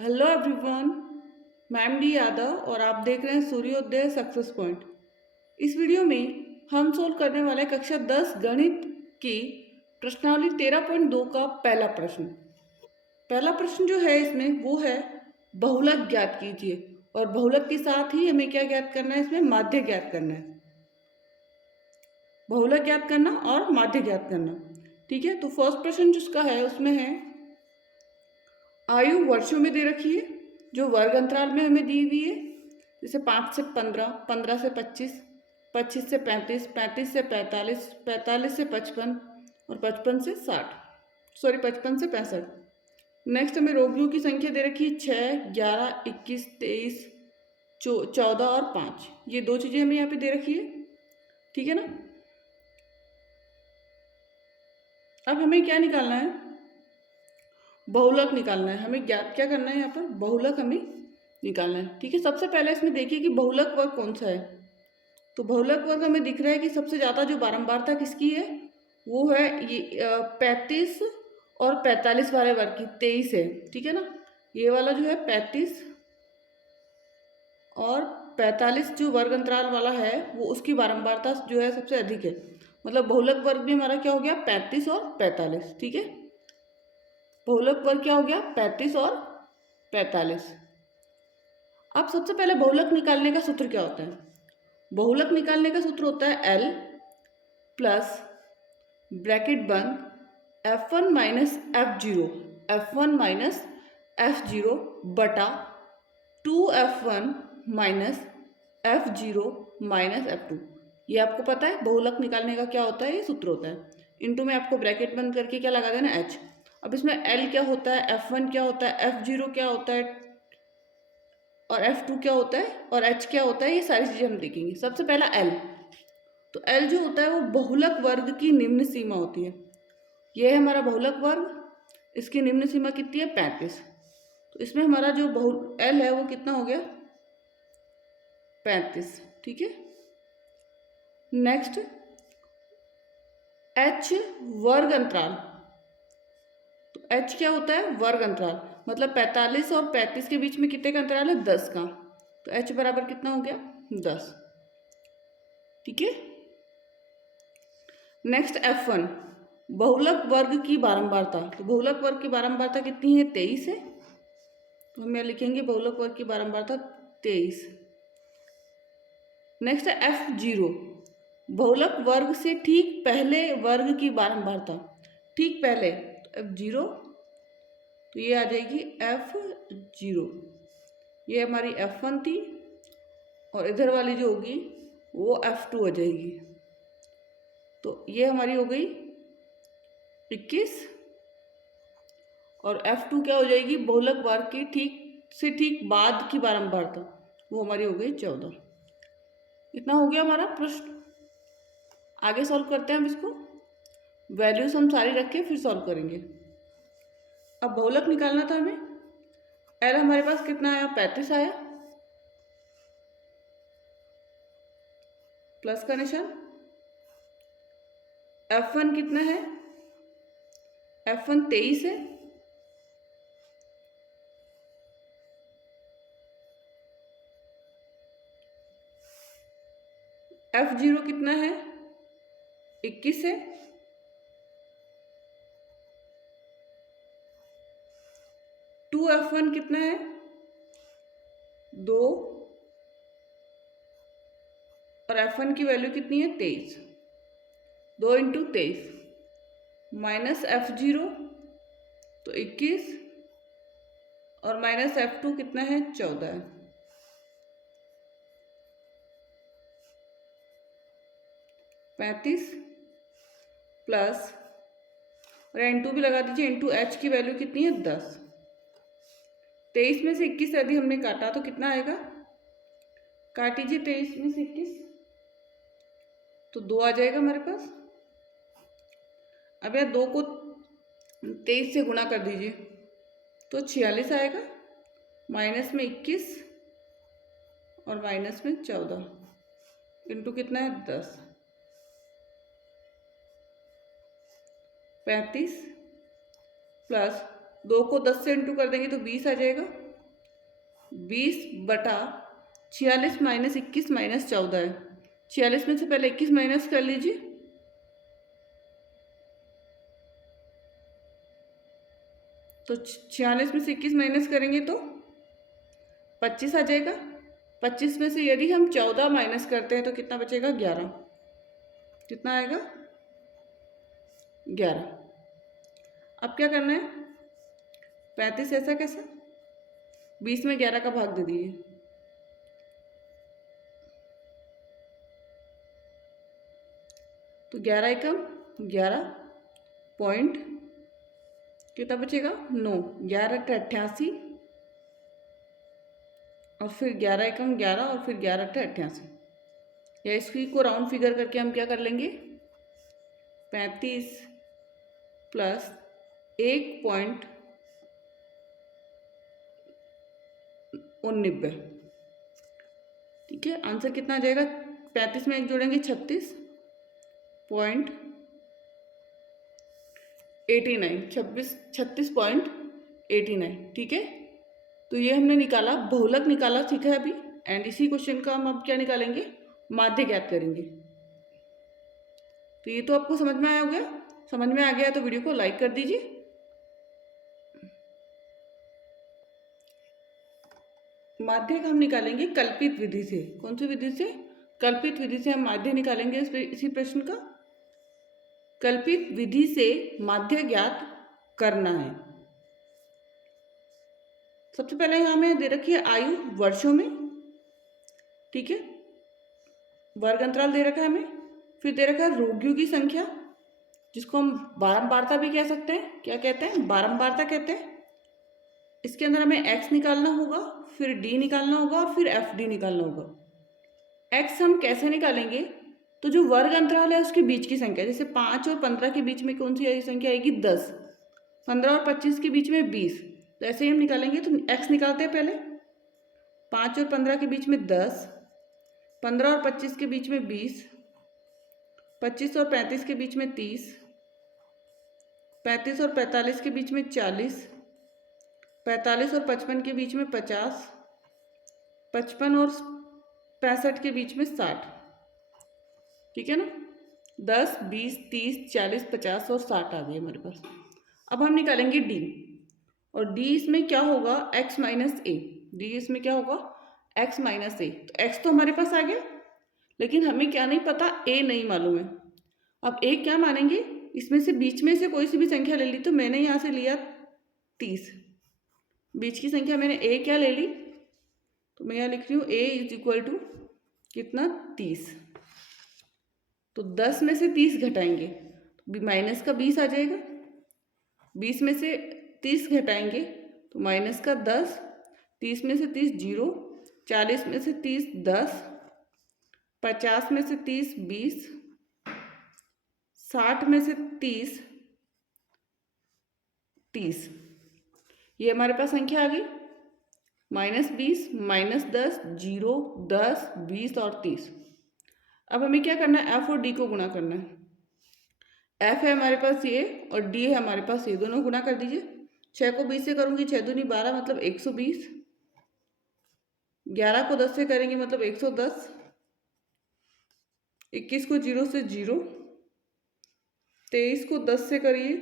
Hello everyone, मैं M D Yadav और आप देख रहे हैं सूर्योदय सक्सेस पॉइंट। इस वीडियो में हम सोल्व करने वाले कक्षा 10 गणित की प्रश्नावली 13.2 का पहला प्रश्न। पहला प्रश्न जो है इसमें वो है बहुलक ज्ञात कीजिए, और बहुलक के साथ ही हमें क्या ज्ञात करना है, इसमें माध्य ज्ञात करना है। बहुलक ज्ञात करना और माध्य ज्ञात करना, ठीक है। तो फर्स्ट प्रश्न जिसका है उसमें है आयु वर्षों में दे रखी है, जो वर्ग अंतराल में हमें दी हुई है। जैसे 5 से 15, 15 से 25, 25 से 35, 35 से 45, 45 से 55 और 55 से 60, सॉरी 55 से 65। नेक्स्ट हमें रोगियों की संख्या दे रखी है 6, 11, 21, 23, 14 और 5। ये दो चीज़ें हमें यहाँ पे दे रखी है, ठीक है ना। अब हमें क्या निकालना है, बहुलक निकालना है। हमें ज्ञात क्या करना है, यहाँ पर बहुलक हमें निकालना है, ठीक है। सबसे पहले इसमें देखिए कि बहुलक वर्ग कौन सा है। तो बहुलक वर्ग हमें दिख रहा है कि सबसे ज़्यादा जो बारंबारता किसकी है वो है ये 35 और 45 वाले वर्ग की 23 है, ठीक है ना। ये वाला जो है 35 और 45 जो वर्ग अंतराल वाला है वो उसकी बारंबारता जो है सबसे अधिक है। मतलब बहुलक वर्ग भी हमारा क्या हो गया, 35 और 45, ठीक है। बहुलक वर्ग क्या हो गया, 35 और 45। अब सबसे पहले बहुलक निकालने का सूत्र क्या होता है। बहुलक निकालने का सूत्र होता है L प्लस ब्रैकेट बंद F1 minus F0, F1 minus F0 बटा 2F1 minus F0 minus F2। ये आपको पता है बहुलक निकालने का क्या होता है, ये सूत्र होता है। इनटू में आपको ब्रैकेट बंद करके क्या लगा देना, H। अब इसमें L क्या होता है, F1 क्या होता है, F0 क्या होता है और F2 क्या होता है और H क्या होता है, ये सारी चीज़ें हम देखेंगे। सबसे पहला L, तो L जो होता है वो बहुलक वर्ग की निम्न सीमा होती है। ये है हमारा बहुलक वर्ग, इसकी निम्न सीमा कितनी है, 35। तो इसमें हमारा जो L है वो कितना हो गया, 35, ठीक है। नेक्स्ट H वर्ग अंतराल, तो H क्या होता है, वर्ग अंतराल। मतलब 45 और 35 के बीच में कितने का अंतराल है, 10 का। तो H बराबर कितना हो गया, 10, ठीक है। नेक्स्ट F1 बहुलक वर्ग की बारंबारता, तो बहुलक वर्ग की बारंबारता कितनी है, 23 है। तो हम यहाँ लिखेंगे बहुलक वर्ग की बारंबारता 23। नेक्स्ट है F0 बहुलक वर्ग से ठीक पहले वर्ग की बारंबारता, ठीक पहले। तो F0, तो ये आ जाएगी F0। ये हमारी F1 थी और इधर वाली जो होगी वो F2 हो जाएगी। तो ये हमारी हो गई 21 और F2 क्या हो जाएगी, बहुलक वर्ग की ठीक बाद की बारंबारता, वो हमारी हो गई 14। इतना हो गया हमारा प्रश्न। आगे सॉल्व करते हैं हम इसको, वैल्यूज हम सारी रख के फिर सॉल्व करेंगे। अब बहुलक निकालना था हमें। एल हमारे पास कितना आया, 35 आया, प्लस का निशान। F1 कितना है, F1 23 है, F0 कितना है, 21 है, टू F1 कितना है, 2, और F1 की वैल्यू कितनी है, 23। 2 इंटू 23 माइनस F0 तो 21 और माइनस F2 कितना है, 14 है। 35 प्लस और इंटू भी लगा दीजिए, इंटू H की वैल्यू कितनी है, 10। 23 में से 21 यदि हमने काटा तो कितना आएगा, काटिए 23 में से 21, तो 2 आ जाएगा हमारे पास। अब यार 2 को 23 से गुणा कर दीजिए तो 46 आएगा, माइनस में 21 और माइनस में 14, इंटू कितना है, 10। 35 प्लस 2 को 10 से इंटू कर देंगे तो 20 आ जाएगा, 20/46 माइनस 21 माइनस 14 है। 46 में से पहले 21 माइनस कर लीजिए, तो 46 में से 21 माइनस करेंगे तो 25 आ जाएगा। 25 में से यदि हम 14 माइनस करते हैं तो कितना बचेगा? 11। कितना आएगा? 11। अब क्या करना है? 35 ऐसा कैसा? 20 में 11 का भाग दे दीजिए, तो 11 एकम 11 पॉइंट कितना बचेगा? 9। 11 88 और फिर 11 एकम 11 और फिर 11 88, या इसकी को राउंड फिगर करके हम क्या कर लेंगे? 35 प्लस 1.89। ठीक है, आंसर कितना आ जाएगा? 35 में 1 जोड़ेंगे 36.89, 36.89। ठीक है, तो ये हमने निकाला, बहुलक निकाला, ठीक है अभी। एंड इसी क्वेश्चन का हम अब क्या निकालेंगे? माध्य ज्ञात करेंगे। तो ये तो आपको समझ में आया होगा। समझ में आ गया तो वीडियो को लाइक कर दीजिए। माध्य हम निकालेंगे कल्पित विधि से। कौन सी विधि से? कल्पित विधि से हम माध्य निकालेंगे इसी प्रश्न का। कल्पित विधि से माध्य ज्ञात करना है। सबसे पहले यहाँ में दे रखी है आयु वर्षों में, ठीक है, वर्ग अंतराल दे रखा है हमें, फिर दे रखा है रोगियों की संख्या, जिसको हम बारंबारता भी कह सकते हैं। क्या कहते हैं? बारंबारता कहते हैं। इसके अंदर हमें x निकालना होगा, फिर d निकालना होगा और फिर fd निकालना होगा। x हम कैसे निकालेंगे? तो जो वर्ग अंतराल है उसके बीच की संख्या, जैसे 5 और 15 के बीच में कौन सी संख्या आएगी? 10। 15 और 25 के बीच में 20। तो ऐसे ही हम निकालेंगे। तो x निकालते हैं पहले। 5 और 15 के बीच में 10, 15 और 25 के बीच में 20, 25 और 35 के बीच में 30, 35 और 45 के बीच में 40, 45 और 55 के बीच में 50, 55 और 65 के बीच में 60। ठीक है ना? 10, 20, 30, 40, 50 और 60 आ गए हमारे पास। अब हम निकालेंगे d, और d इसमें क्या होगा? x माइनस ए। d इसमें क्या होगा? x माइनस ए। तो x तो हमारे पास आ गया, लेकिन हमें क्या नहीं पता? a नहीं मालूम है। अब a क्या मानेंगे? इसमें से बीच में से कोई सी भी संख्या ले ली। तो मैंने यहाँ से लिया 30, बीच की संख्या मैंने a क्या ले ली? तो मैं यहाँ लिख रही हूँ a इज इक्वल टू कितना? 30। तो 10 में से 30 घटाएंगे तो माइनस का 20 आ जाएगा। 20 में से 30 घटाएंगे तो माइनस का 10, 30 में से 30 0, 40 में से 30 10, 50 में से 30 20, 60 में से 30 30। ये हमारे पास संख्या आ गई। -20, -10, 0, 10, 20 और 30। अब हमें क्या करना है? f और d को गुणा करना है। f है हमारे पास ये और d है हमारे पास ये, दोनों गुणा कर दीजिए। 6 को 20 से करूँगी, 6 दूनी 12 मतलब 120। 11 को 10 से करेंगे मतलब 110। 21 को 0 से 0। 23 को 10 से करिए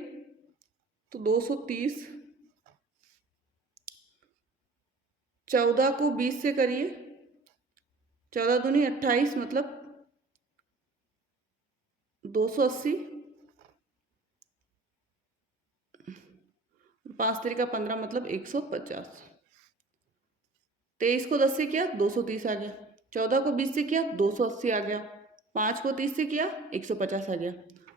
तो 230। 14 को 20 से करिए, 14 दूनी 28 मतलब 280। 5 तरीका 15 मतलब 150। 23 को 10 से किया 230 आ गया। 14 को 20 से किया 280 आ गया। 5 को 30 से किया 150 आ गया।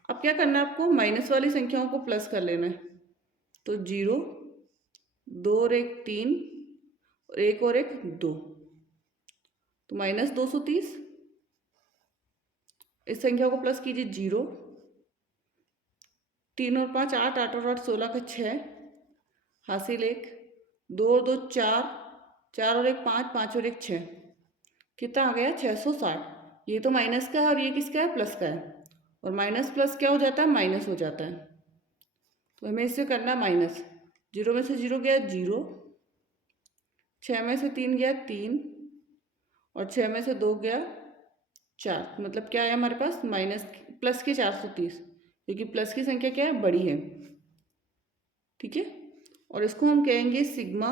अब क्या करना है आपको? माइनस वाली संख्याओं को प्लस कर लेना है। तो 0, 2 और 1 3 और 1 और 1 2, तो -230। इस संख्या को प्लस कीजिए। 0, 3 और 5 8, 8 और 8 16 का 6, हासिल 1, 2 और 2 4, 4 और 1 5, 5 और 1 6, कितना आ गया? 660। ये तो माइनस का है और ये किसका है? प्लस का है। और माइनस प्लस क्या हो जाता है? माइनस हो जाता है। तो हमें इससे करना माइनस। 0 में से 0 गया 0, 6 में से 3 गया 3 और 6 में से 2 गया 4, मतलब क्या है हमारे पास माइनस प्लस के 430, क्योंकि प्लस की संख्या क्या है बड़ी है। ठीक है, और इसको हम कहेंगे sigma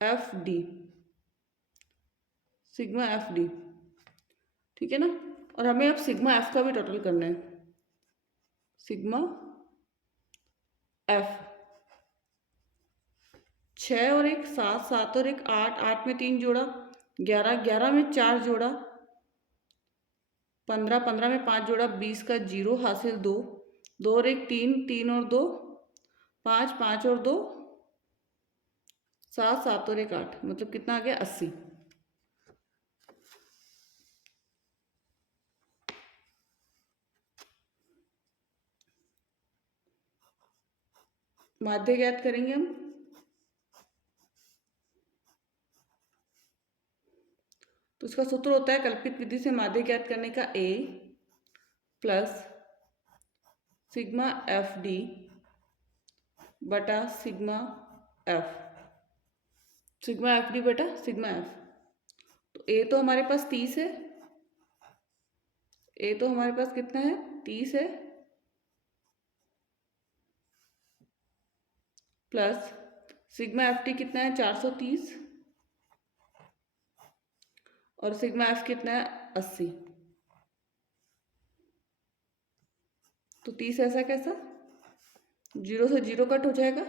F D, sigma F D. ठीक है ना, और हमें अब सिग्मा एफ का भी टोटल करना है। सिग्मा एफ 6 और 1 7, 7 और 1 8, 8 में 3 जोड़ा 11, 11 में 4 जोड़ा 15, 15 में 5 जोड़ा 20 का 0 हासिल 2, 2 और 1 3, 3 और 2 5, 5 और 2 7, 7 और 1 8, मतलब कितना आ गया 80। माध्य ज्ञात करेंगे हम, तो इसका सूत्र होता है कल्पित विधि से माध्य ज्ञात करने का A plus sigma F D बटा sigma F, sigma F D बटा सिग्मा एफ। तो A तो हमारे पास 30 है, A तो हमारे पास कितना है 30 है, प्लस सिग्मा एफ टी कितना है 430 और सिग्मा एफ कितना है 80। तो 30 ऐसा कैसा, 0 से 0 कट हो जाएगा,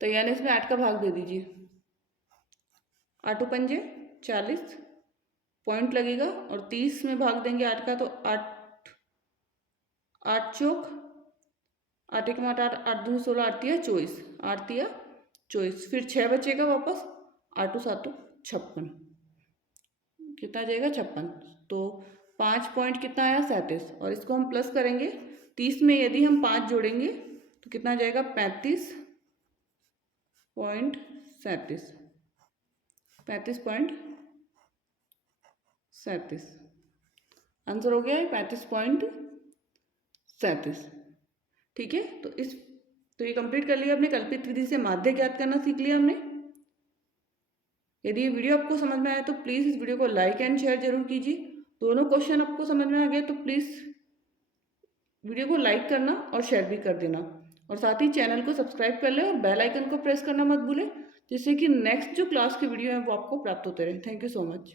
तो यानी इसमें 8 का भाग दे दीजिए। 8 पंजे 40 पॉइंट लगेगा और 30 में भाग देंगे 8 का, तो 8 8 चौक 8 एक 8, 8 8 दूनी 16, 8 तिया 24, 8 तिया 24, फिर 6 बचेगा वापस, 8 7 56, कितना आ जाएगा 56। तो 5 पॉइंट कितना आया 37, और इसको हम प्लस करेंगे 30 में यदि हम 5 जोड़ेंगे तो कितना आ जाएगा 35.37, 35.37 आंसर हो गया है 35.37। ठीक है, तो ये कंप्लीट कर लिया हमने, कल्पित विधि से माध्य ज्ञात करना सीख लिया हमने। यदि ये वीडियो आपको समझ में आया तो प्लीज़ इस वीडियो को लाइक एंड शेयर जरूर कीजिए। दोनों क्वेश्चन आपको समझ में आ गए तो प्लीज़ वीडियो को लाइक करना और शेयर भी कर देना, और साथ ही चैनल को सब्सक्राइब कर लें और बेल आइकन को प्रेस करना मत भूलें, जिससे कि नेक्स्ट जो क्लास की वीडियो है वो आपको प्राप्त होते रहे। Thank you so much.